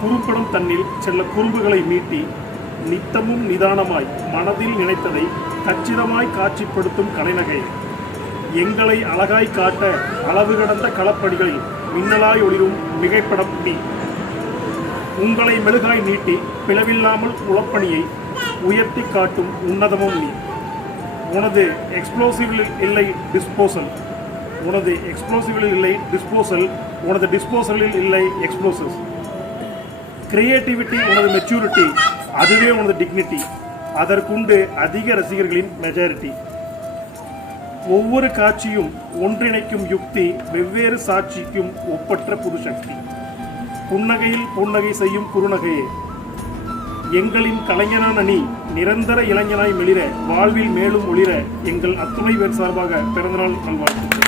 குறும்படம் தன்னில் செல்ல குறும்புகளை மீட்டி நித்தமும் நிதானமாய் மனதில் நினைத்ததை கச்சிதமாய் காட்சிப்படுத்தும் கலைநகை. எங்களை அழகாய் காட்ட அளவு கடந்த களப்படிகளில் மின்னலாய் ஒளிரும் மிகைப்படம் நீ. உங்களை மெழுகாய் நீட்டி பிளவில்லாமல் உளப்பணியை உயர்த்தி காட்டும் உன்னதமும் நீ. உனது எக்ஸ்ப்ளோசிவில் இல்லை டிஸ்போசல், உனது எக்ஸ்ப்ளோசிவில் இல்லை டிஸ்போசல், உனது டிஸ்போசலில் இல்லை எக்ஸ்ப்ளோசிவ்ஸ். கிரியேட்டிவிட்டி உனது மெச்சூரிட்டி, அதுவே உனது டிக்னிட்டி, அதற்குண்டு அதிக ரசிகர்களின் மெஜாரிட்டி. ஒவ்வொரு காட்சியும் ஒன்றிணைக்கும் யுக்தி, வெவ்வேறு சாட்சிக்கும் ஒப்பற்ற புது சக்தி. புன்னகையில் புன்னகை செய்யும் குறுநகையே, எங்களின் கலைஞனான நீ நிரந்தர இளைஞனாய் மெளிர, வாழ்வில் மேலும் ஒளிர. எங்கள் அத்துணை பேர் சார்பாக பிறந்தநாள் நல்வாழ்த்துக்கள்.